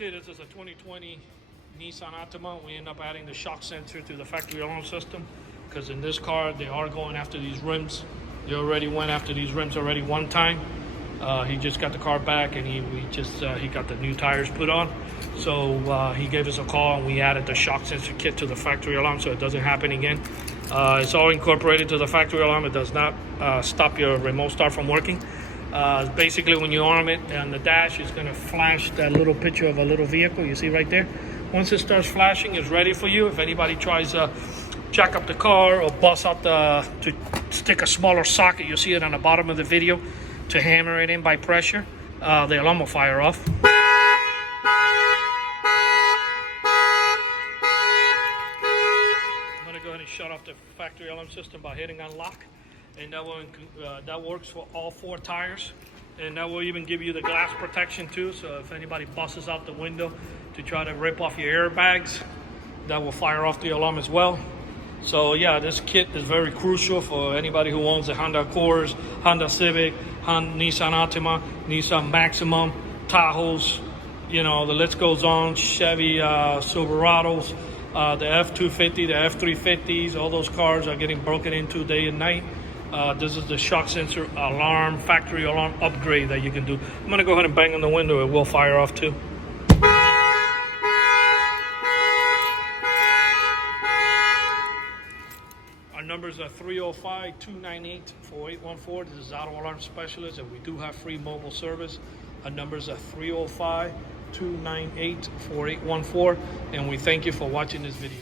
Okay, this is a 2020 Nissan Altima. We end up adding the shock sensor to the factory alarm system because in this car they are going after these rims. They already went after these rims already one time. He just got the car back and he got the new tires put on. So he gave us a call and we added the shock sensor kit to the factory alarm so it doesn't happen again. It's all incorporated to the factory alarm. It does not stop your remote start from working. Basically, when you arm it on the dash, it's going to flash that little picture of a little vehicle you see right there. Once it starts flashing, it's ready for you. If anybody tries to jack up the car or bust out to stick a smaller socket, you'll see it on the bottom of the video, to hammer it in by pressure, the alarm will fire off. I'm going to go ahead and shut off the factory alarm system by hitting unlock. And that works for all 4 tires, and that will even give you the glass protection too. So if anybody busts out the window to try to rip off your airbags, that will fire off the alarm as well. So yeah, this kit is very crucial for anybody who owns a Honda Accord, Honda Civic, Nissan Altima, Nissan Maximum, Tahoes, you know, the list goes on, Chevy Silverados, the F-250, the F-350s, all those cars are getting broken into day and night. This is the shock sensor alarm, factory alarm upgrade that you can do. I'm going to go ahead and bang on the window. It will fire off too. Our numbers are 305-298-4814. This is Auto Alarm Specialist, and we do have free mobile service. Our numbers are 305-298-4814, and we thank you for watching this video.